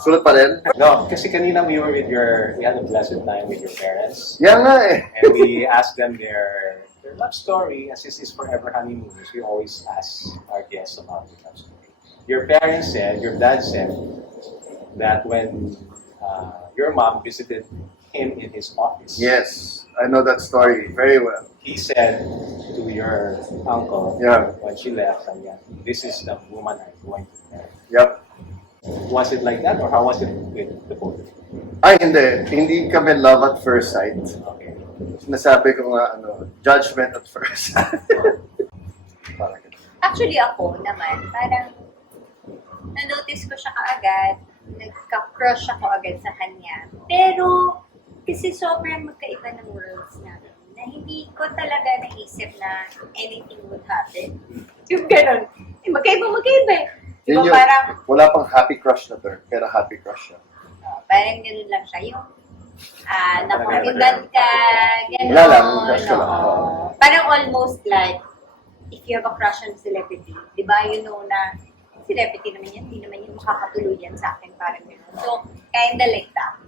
Sulat pa rin? No, kasi kanina we had a blessed time with your parents. Yan nga eh. And we asked them their love story. As this is Forever Honeymooners, we always ask our guests about their love story. Your parents said, your dad said, that when your mom visited him in his office, Yes, I know that story very well. he said to your uncle, Yeah. when she left, this is the woman I'm going to marry. Yep. Was it like that, or how was it with the both of you? Ay, hindi. Hindi kami love at first sight. Okay. Sinasabi ko nga, judgment at first sight. Parang ganun. Actually, ako naman, parang na-notice ko siya kaagad, nagka-crush ako agad sa kanya. Pero, kasi sobrang magkaiba ng worlds namin, na hindi ko talaga naisip na anything would happen. Yung ganun. Magkaiba eh. Yun Diba yung, parang, wala pang happy crush na term, pero happy crush siya. parang ganun lang siya. Yung, nakumidan ka, ganun. Wala lang, crush ka lang. oo. Parang almost like, if you have a crush on celebrity, di ba, you know na, celebrity naman yan, hindi naman yung makakatuluyan sa akin, parang gano'n. So, kinda like that.